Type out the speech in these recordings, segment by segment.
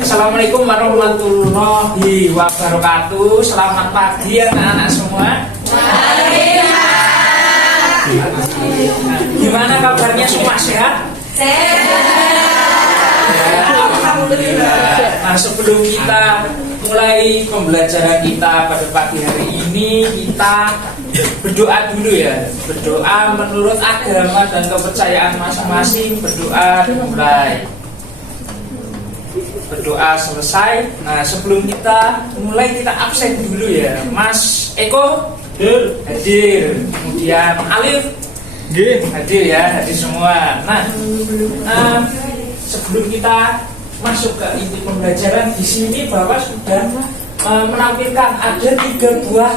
Assalamualaikum warahmatullahi wabarakatuh. Selamat pagi anak-anak semua. Gimana kabarnya semua, sehat? Alhamdulillah. Nah, sebelum kita mulai pembelajaran kita pada pagi hari ini, kita berdoa dulu ya. Berdoa menurut agama dan kepercayaan masing-masing. Berdoa dimulai. Berdoa selesai. Nah, sebelum kita mulai, kita absen dulu ya. Mas Eko hadir. Kemudian Alif hadir ya, hadir semua. Nah, sebelum kita masuk ke inti pembelajaran, di sini Bapak sudah menampilkan ada 3 buah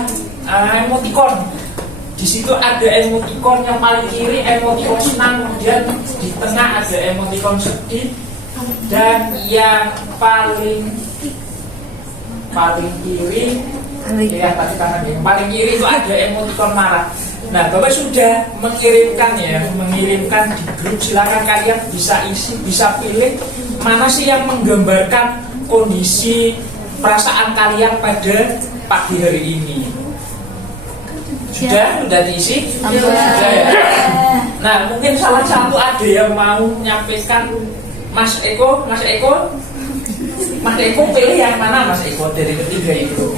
emoticon. Di situ ada emoticon yang paling kiri, emoticon senang, kemudian di tengah ada emoticon sedih, dan yang paling kiri, ya tadi kanan, yang paling kiri itu ada emoticon marah. Nah, Bapak sudah mengirimkan di grup. Silakan kalian bisa isi, bisa pilih mana sih yang menggambarkan kondisi perasaan kalian pada pagi hari ini. Sudah diisi? Sudah ya. Nah, mungkin salah satu ada yang mau menyampaikan. Mas Eko pilih yang mana, Mas Eko, dari ketiga itu?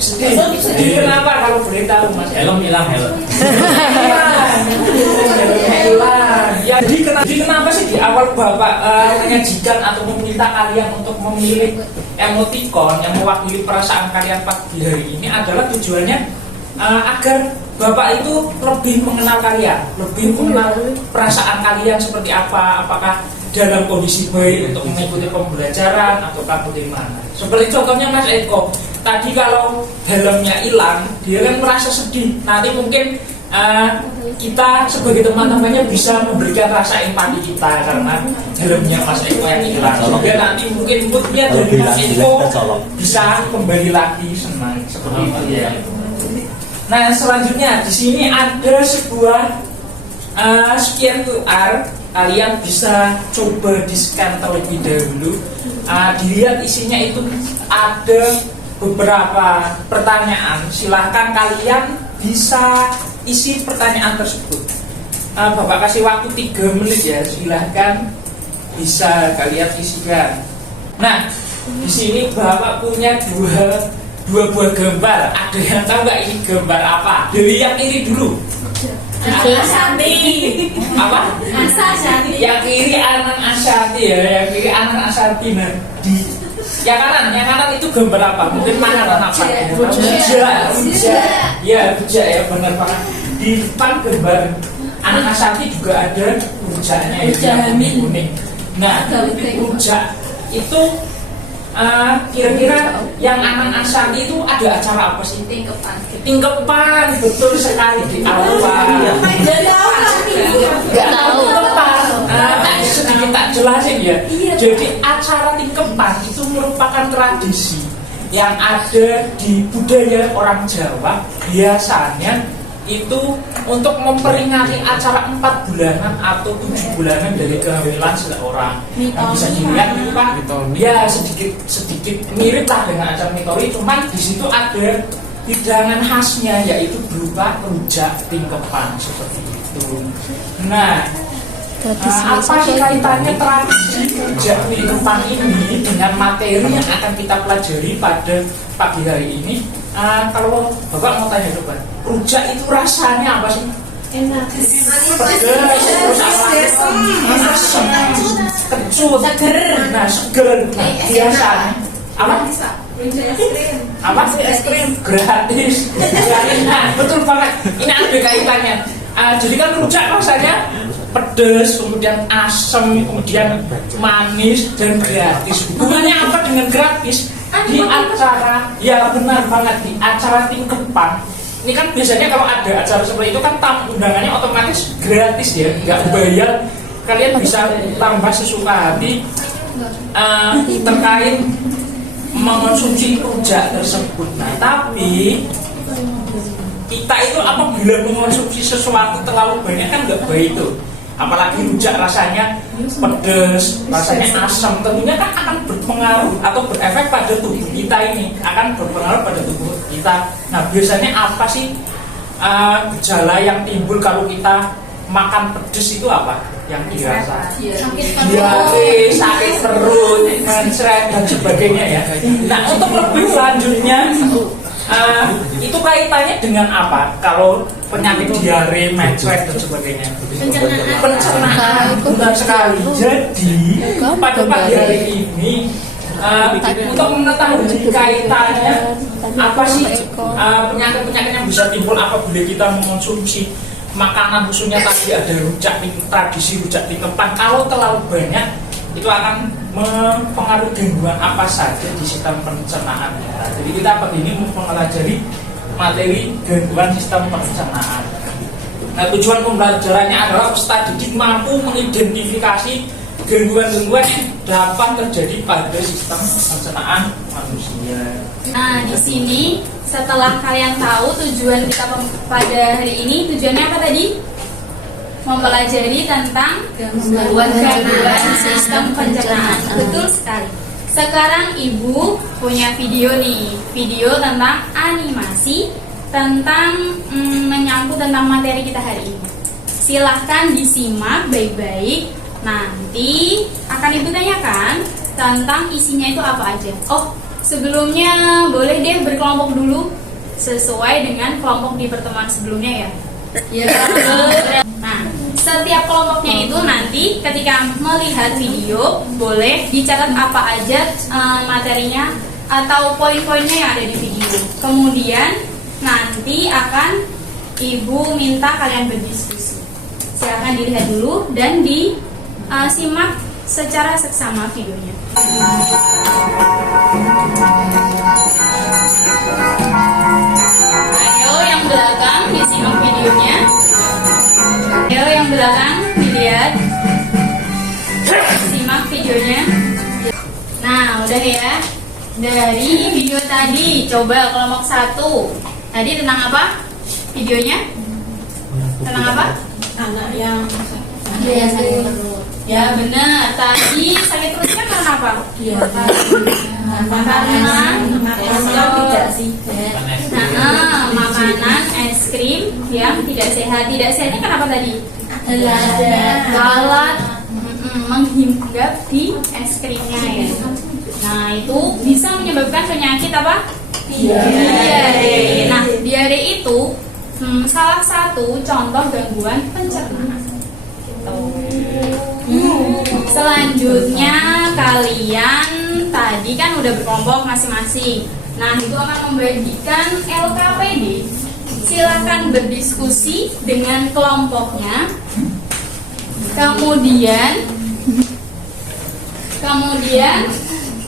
Sedih. Kenapa kalau boleh tahu, Mas? Helm hilang. Ya, jadi kenapa sih di awal Bapak menyajikan atau meminta kalian untuk memilih emoticon yang mewakili perasaan kalian pagi hari ini adalah tujuannya agar Bapak itu lebih mengenal kalian, lebih mengenal perasaan kalian seperti apa, apakah dalam kondisi baik untuk mengikuti pembelajaran atau bagaimana. Seperti contohnya Mas Eko, tadi kalau helmnya hilang, dia kan merasa sedih. Nanti mungkin kita sebagai teman-temannya bisa memberikan rasa empati kita karena helmnya Mas Eko yang hilang. Sehingga nanti mungkin moodnya dari Mas Eko bisa kembali lagi senang seperti itu ya. Nah, selanjutnya di sini ada sebuah scan QR. Kalian bisa coba di-scan terlebih dahulu. Dilihat isinya itu ada beberapa pertanyaan. Silahkan kalian bisa isi pertanyaan tersebut. Bapak kasih waktu 3 menit ya. Silahkan bisa kalian isikan. Nah, di sini Bapak punya dua buah gambar. Ada yang tahu nggak ini gambar apa? Dari yang ini dulu. Ashanti. Apa? Ashanti. Yang kiri Anang Ashanti ya. Yang kiri Anang Ashanti. Nah, yang kanan itu gambar apa? Mungkin mana apa? Huja. Ya, huja ya, benar banget. Di depan gambar Anang Ashanti juga ada hujanya yang kuning. Nah, huja itu kira-kira yang Anang Ashanti itu ada acara apa sih? Tingkepan, betul sekali di awal. Nggak tahu tingkepan. Sedikit tak jelasin ya. Jadi acara tingkepan itu merupakan tradisi yang ada di budaya orang Jawa. Biasanya itu untuk memperingati acara 4 bulanan atau 7 bulanan dari kehamilan seseorang. Nah, bisa dilihat itu Pak, ya sedikit mirip lah dengan acara mitoni, cuman di situ ada hidangan khasnya yaitu berupa rujak tingkepan seperti itu. Nah, apa sih kaitannya tradisi rujak tingkepan ini dengan materi yang akan kita pelajari pada pagi hari ini? Kalau Bapak mau tanya coba, rujak itu rasanya apa sih? Enak. Asam, kecut, seger. Nah, seger. Nah, biasanya apa? Apa? Es krim gratis. Nah, betul banget. Ini ada kaitannya. Jadi kan rujak rasanya pedas, kemudian asam, kemudian manis dan gratis. Hubungannya apa dengan gratis? Di acara, ya benar banget, di acara tingkepan ini kan biasanya kalau ada acara seperti itu kan tamu undangannya otomatis gratis ya, nggak bayar. Kalian bisa tambah sesuka hati terkait mengonsumsi rujak tersebut. Nah, tapi kita itu apabila mengonsumsi sesuatu terlalu banyak kan nggak baik tuh. Apalagi rujak rasanya pedas, rasanya asam, tentunya kan akan berpengaruh atau berefek pada tubuh kita ini, akan berpengaruh pada tubuh kita. Nah, biasanya apa sih gejala yang timbul kalau kita makan pedas itu apa? Yang dirasa? Diare, sakit perut, mencret dan sebagainya ya. Nah, untuk lebih selanjutnya itu kaitannya dengan apa? Kalau penyakit diare, mencret dan sebagainya. Pencernaan. Benar sekali. Jadi pada pagi hari ini untuk mengetahui kaitannya apa sih penyakit-penyakit yang bisa timbul apabila kita mengonsumsi makanan, khususnya tadi ada rujak tradisi rujak tikepan. Kalau terlalu banyak itu akan mempengaruhi gangguan apa saja di sistem pencernaan. Jadi kita pagi ini mempelajari materi gangguan sistem pencernaan. Nah, tujuan pembelajarannya adalah peserta didik mampu mengidentifikasi gangguan-gangguan yang dapat terjadi pada sistem pencernaan manusia. Nah, di sini setelah kalian tahu tujuan kita pada hari ini, tujuannya apa tadi? Mempelajari tentang gangguan sistem pencernaan. Betul sekali. Sekarang Ibu punya video nih, video tentang animasi tentang menyangkut tentang materi kita hari ini. Silahkan disimak baik-baik. Nanti akan Ibu tanyakan tentang isinya itu apa aja. Oh, sebelumnya boleh deh berkelompok dulu sesuai dengan kelompok di pertemuan sebelumnya ya. Ya. Nah, setiap kelompoknya itu nanti ketika melihat video boleh dicatat apa aja materinya atau poin-poinnya yang ada di video. Kemudian nanti akan Ibu minta kalian berdiskusi. Silakan dilihat dulu dan disimak secara seksama videonya. Ayo yang belakang disimak videonya. Ayo yang belakang dilihat. Simak videonya. Nah, udah ya. Dari video tadi, coba kelompok 1. Tadi tentang apa? Videonya? Tentang apa? Anak yang Ya benar. Tadi sakit perutnya karena apa? Makanan es krim yang tidak sehat. Tidak sehatnya kenapa tadi? Lalat menghinggap di es krimnya ya. Nah, itu bisa menyebabkan penyakit apa? Diare. Nah, diare itu salah satu contoh gangguan pencernaan. Selanjutnya kalian tadi kan udah berkelompok masing-masing. Nah, itu akan membagikan LKPD. Silakan berdiskusi dengan kelompoknya. Kemudian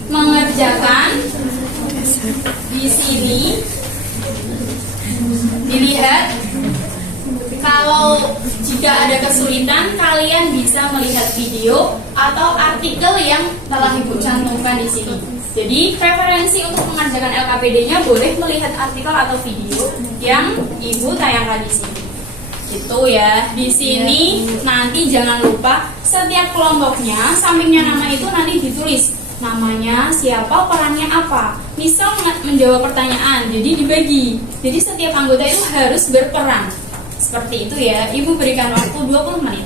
mengerjakan di sini. Dilihat. Kalau jika ada kesulitan, kalian bisa melihat video atau artikel yang telah Ibu cantumkan di sini. Jadi referensi untuk mengerjakan LKPD-nya boleh melihat artikel atau video yang Ibu tayangkan di sini. Itu ya. Di sini nanti jangan lupa setiap kelompoknya sampingnya nama itu nanti ditulis namanya, siapa, perannya apa. Misal menjawab pertanyaan, jadi dibagi. Jadi setiap anggota itu harus berperan. Seperti itu ya. Ibu berikan waktu 20 menit.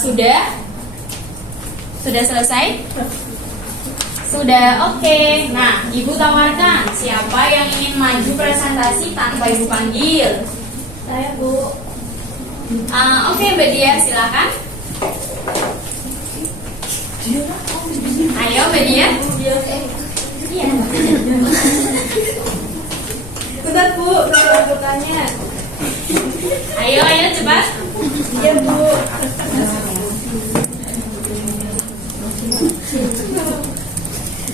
Sudah? Sudah selesai? Sudah, oke. Nah, Ibu tawarkan siapa yang ingin maju presentasi tanpa Ibu panggil? Saya, Bu. Oke, Mbak Dia, silakan. Ayo, Mbak Dia. Iya. Bentar, Bu, kalau bertanya. Ayo cepat. Iya, Bu.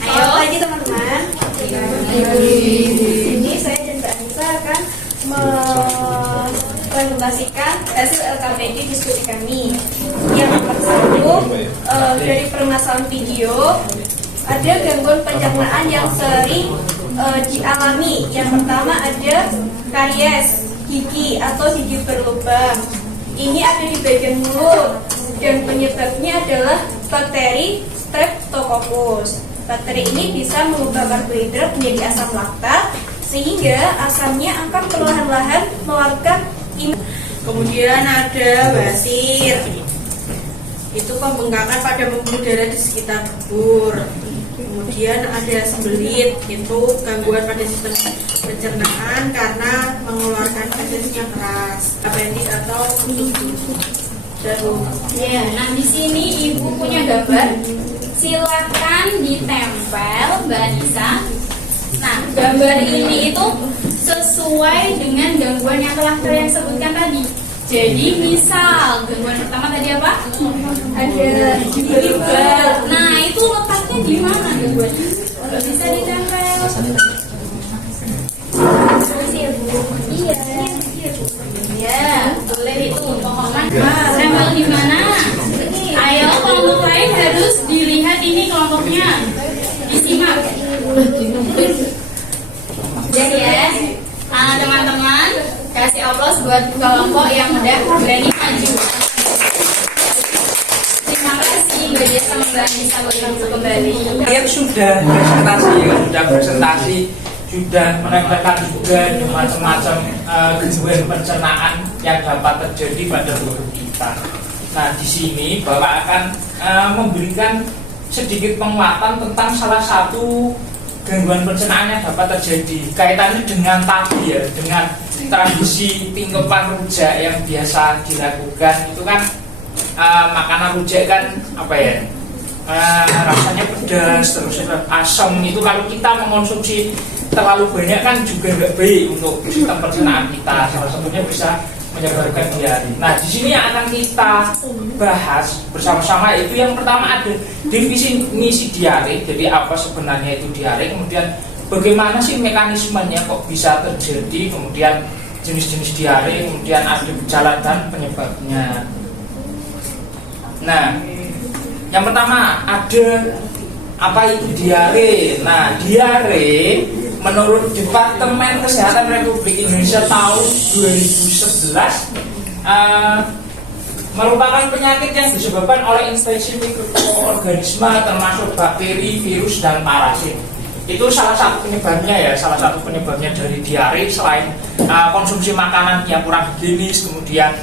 Ayo lagi teman-teman. Ini saya dan Mbak Anissa akan mempresentasikan hasil LKPD diskusi kami. Yang pertama, dari permasalahan video, ada gangguan pencernaan yang sering dialami. Yang pertama ada karies gigi atau gigi berlubang. ini ada di bagian mulut dan penyebabnya adalah bakteri Streptococcus. Bakteri ini bisa mengubah karbohidrat menjadi asam laktat sehingga asamnya akan perlahan-lahan melarutkan imun. Kemudian ada basir, itu pembengkakan pada pembuluh darah di sekitar kebur. Kemudian ada sembelit, itu gangguan pada sistem pencernaan karena mengeluarkan fesesnya keras, apendis atau jarum. Ya, nah di sini ibu punya gambar. Silakan ditempel, Mbak Anissa. Nah, gambar ini itu sesuai dengan gangguan yang telah kalian sebutkan tadi. Jadi, misal gangguan pertama tadi apa? Ada Gimbal. Nah, itu letaknya di mana gangguannya? Bisa ditempel. Ya, boleh itu pohonan. Tempel di mana? Ayo, kelompok lain harus dilihat ini kelompoknya. Disimak. Jadi ya, teman-teman kasih aplaus buat kelompok yang udah berani maju. Terima kasih Mbak Dia sama Mbak Anissa buat langsung kembali. Kalian sudah presentasi, sudah menempelkan juga macam-macam gangguan pencernaan yang dapat terjadi pada tubuh kita. Nah, di sini Bapak akan memberikan sedikit penguatan tentang salah satu gangguan pencernaan yang dapat terjadi. Kaitannya dengan tadi ya, dengan tradisi tingkepan rujak yang biasa dilakukan itu kan makanan rujak kan apa ya? Rasanya pedas, terus asam. Itu kalau kita mengonsumsi terlalu banyak kan juga nggak baik untuk sistem pencernaan kita. Salah satunya bisa menyebabkan diare. Nah, di sini yang akan kita bahas bersama-sama itu yang pertama ada definisi diare. Jadi apa sebenarnya itu diare, kemudian bagaimana sih mekanismenya kok bisa terjadi, kemudian jenis-jenis diare, kemudian ada gejala dan penyebabnya. Nah, yang pertama ada apa itu diare. Nah, diare menurut Departemen Kesehatan Republik Indonesia tahun 2011 merupakan penyakit yang disebabkan oleh infeksi mikroorganisme termasuk bakteri, virus, dan parasit. Itu salah satu penyebabnya ya, salah satu penyebabnya dari diare selain konsumsi makanan yang kurang higienis, kemudian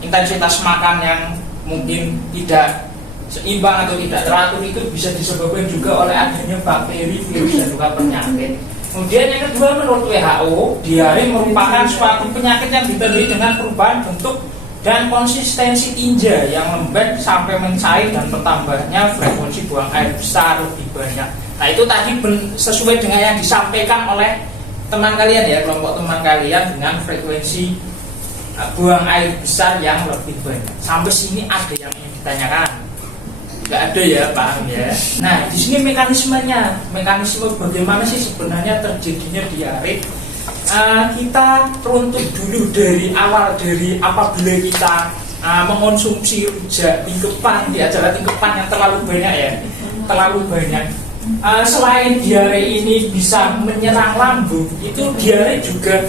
intensitas makan yang mungkin tidak seimbang atau tidak teratur, itu bisa disebabkan juga oleh adanya bakteri, virus, dan juga penyakit. Kemudian yang kedua, menurut WHO, diare merupakan suatu penyakit yang ditandai dengan perubahan bentuk dan konsistensi tinja yang lembek sampai mencair dan bertambahnya frekuensi buang air besar lebih banyak. Nah, itu tadi sesuai dengan yang disampaikan oleh teman kalian ya, kelompok teman kalian, dengan frekuensi buang air besar yang lebih banyak. Sampai sini ada yang ingin ditanyakan? Nggak ada ya, paham ya. Nah, di sini mekanismenya, mekanisme bagaimana sih sebenarnya terjadinya diare. Kita runtuh dulu dari awal, dari apabila kita mengonsumsi rujak tingkepan di acara tingkepan yang terlalu banyak ya, terlalu banyak. Selain diare ini bisa menyerang lambung, itu diare juga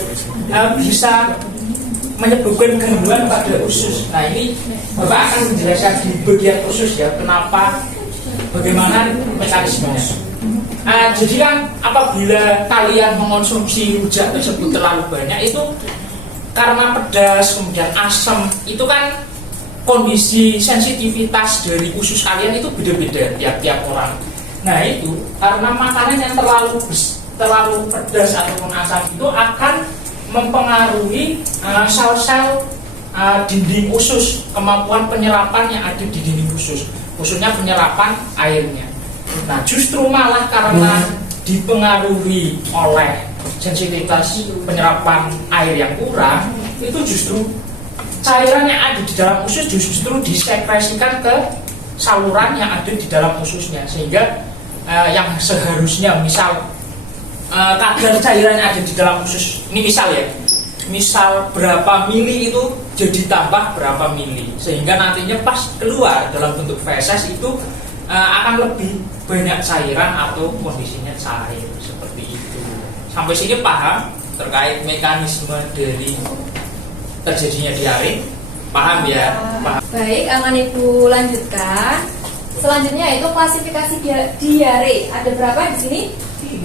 bisa menyebabkan gangguan pada usus. Nah, ini Bapak akan menjelaskan di bagian usus ya, kenapa, bagaimana mekanismenya. Jadi kan apabila kalian mengonsumsi rujak tersebut terlalu banyak, itu karena pedas, kemudian asam, itu kan kondisi sensitivitas dari usus kalian itu beda-beda tiap-tiap orang. Nah, itu karena makanan yang terlalu pedas ataupun asam itu akan mempengaruhi sel-sel dinding usus, kemampuan penyerapan yang ada di dinding usus, khususnya penyerapan airnya. Nah, justru malah karena dipengaruhi oleh sensitivitas penyerapan air yang kurang, itu justru cairan yang ada di dalam usus justru disekresikan ke saluran yang ada di dalam ususnya, sehingga yang seharusnya misal kadar cairan yang ada di dalam usus ini misal berapa mili itu jadi tambah berapa mili, sehingga nantinya pas keluar dalam bentuk feses itu akan lebih banyak cairan atau kondisinya cair seperti itu. Sampai sini paham terkait mekanisme dari terjadinya diare. Paham ya? Paham. Baik, akan Ibu lanjutkan. Selanjutnya yaitu klasifikasi diare. Ada berapa di sini?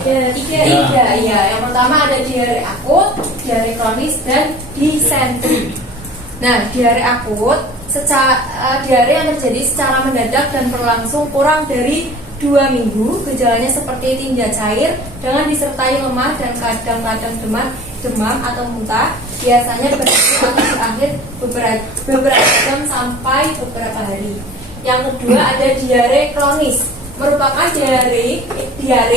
Tiga. Ya. Yang pertama ada diare akut, diare kronis, dan disentri. Nah, diare akut, diare yang terjadi secara mendadak dan berlangsung kurang dari 2 minggu. Gejalanya seperti tinja cair dengan disertai lemah dan kadang-kadang demam atau muntah. Biasanya berhenti atau berakhir beberapa jam sampai beberapa hari. Yang kedua ada diare kronis, merupakan diare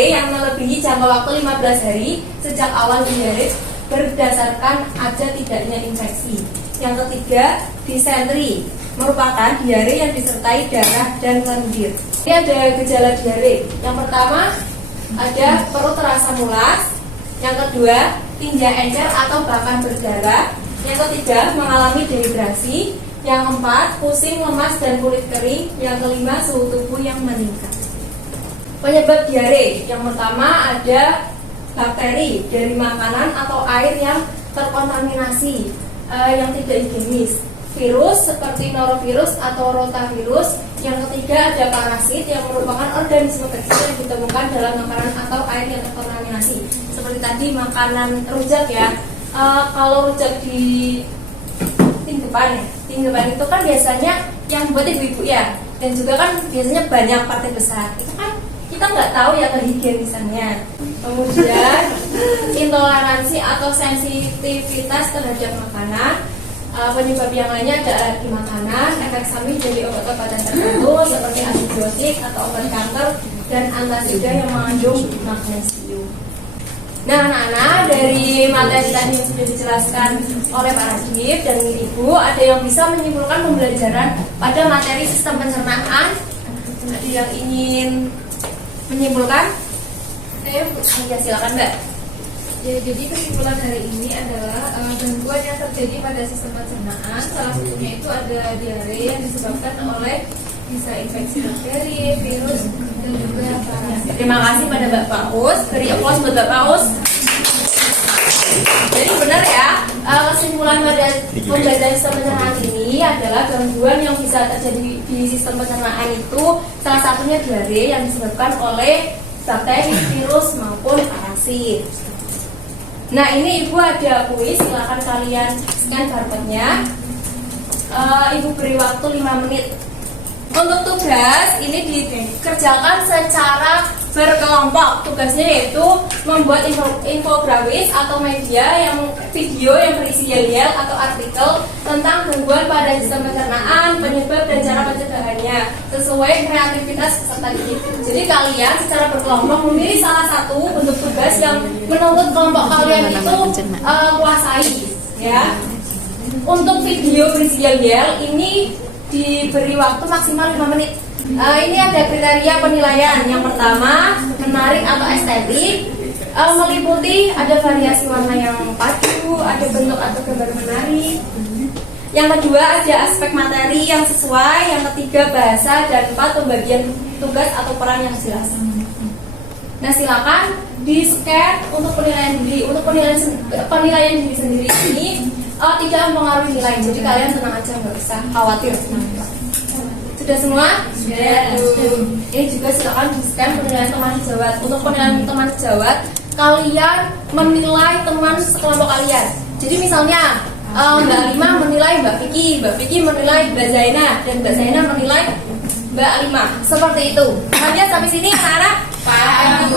yang melebihi jangka waktu 15 hari sejak awal diare berdasarkan ada tidaknya infeksi. Yang ketiga disentri, merupakan diare yang disertai darah dan lendir. Ini ada gejala diare. Yang pertama ada perut terasa mulas. Yang kedua tinja encer atau bahkan berdarah. Yang ketiga mengalami dehidrasi. Yang keempat pusing, lemas, dan kulit kering. Yang kelima suhu tubuh yang meningkat. Penyebab diare yang pertama ada bakteri dari makanan atau air yang terkontaminasi yang tidak higienis, virus seperti norovirus atau rotavirus. Yang ketiga ada parasit yang merupakan organisme kecil yang ditemukan dalam makanan atau air yang terkontaminasi. Seperti tadi makanan rujak ya, kalau rujak di tinggepan itu kan biasanya yang buat ibu-ibu ya, dan juga kan biasanya banyak partai besar. Itu kan kita nggak tahu ya kehigienisannya. Kemudian intoleransi atau sensitivitas terhadap makanan. Penyebab yang lainnya ada alergi makanan, efek samping dari obat-obatan tertentu seperti antibiotik atau obat kanker dan antasida yang mengandung magnesium. Nah, anak-anak, dari materi tadi yang sudah dijelaskan oleh Pak Radif dan Ibu, ada yang bisa menyimpulkan pembelajaran pada materi sistem pencernaan? Ada yang ingin menyimpulkan? Ya, silakan Mbak. Ya, jadi kesimpulan hari ini adalah gangguan yang terjadi pada sistem pencernaan. Salah satunya itu ada diare yang disebabkan oleh bisa infeksi bakteri, virus, dan juga parasit. Terima kasih pada Bapak Us. Beri aplaus buat Bapak Us. Jadi benar ya, kesimpulan pada pembelajaran sistem pencernaan ini adalah gangguan yang bisa terjadi di sistem pencernaan itu salah satunya diare yang disebabkan oleh bakteri, virus maupun parasit. Nah, ini Ibu ada kuis, silakan kalian scan barcode-nya. Ibu beri waktu 5 menit. Untuk tugas ini dikerjakan secara berkelompok. Tugasnya yaitu membuat infografis atau video yang berisi yel-yel atau artikel tentang gangguan pada sistem pencernaan, penyebab dan cara pencegahannya sesuai kreativitas peserta didik. Jadi kalian secara berkelompok memilih salah satu bentuk tugas yang menurut kelompok kalian itu kuasai, ya. Untuk video berisi yel-yel ini diberi waktu maksimal 5 menit. Ini ada kriteria penilaian. Yang pertama, menarik atau estetik, meliputi ada variasi warna yang pacu, ada bentuk atau gambar menarik. Yang kedua, ada aspek materi yang sesuai. Yang ketiga, bahasa. Dan 4, pembagian tugas atau peran yang jelas. Nah, silakan di-scan untuk penilaian diri. Untuk penilaian diri sendiri ini tidak mempengaruhi nilai. Jadi kalian tenang aja, nggak usah khawatir. Sudah semua? Sudah. Ini juga silakan di-scan penilaian teman sejawat. Untuk penilaian teman sejawat, kalian menilai teman sekelompok kalian. Jadi misalnya Mbak Lima menilai Mbak Vicky menilai Mbak Zaina, dan Mbak Zaina menilai Mbak Lima. Seperti itu. Kalian sampai sini anak-anak? Paham.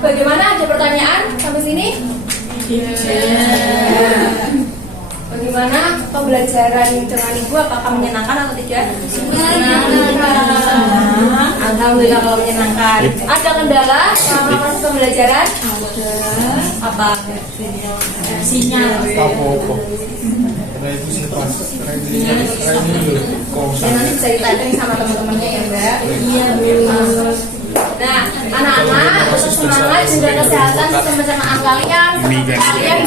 Bagaimana? Ada pertanyaan sampai sini? Bagaimana pembelajaran dengan Ibu? Apakah menyenangkan atau tidak? Alhamdulillah kalau menyenangkan. Ada kendala selama proses pembelajaran? Apa? Sinyal. Nanti bisa ditanya sama teman-temannya ya Mbak. Iya Bu. Nah, anak-anak untuk semangat juga kesehatan sistem pencernaan kalian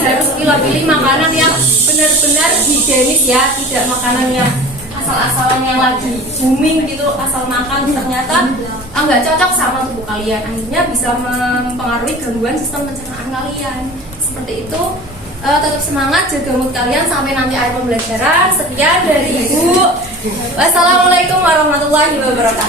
harus pilih makanan yang benar-benar higienis ya, tidak makanan yang asal-asalan yang lagi booming gitu, asal makan ternyata nggak cocok sama tubuh kalian, akhirnya bisa mempengaruhi gangguan sistem pencernaan kalian. Seperti itu. Tetap semangat, jaga mood kalian sampai nanti akhir pembelajaran. Sekian dari Ibu. Wassalamualaikum warahmatullahi wabarakatuh.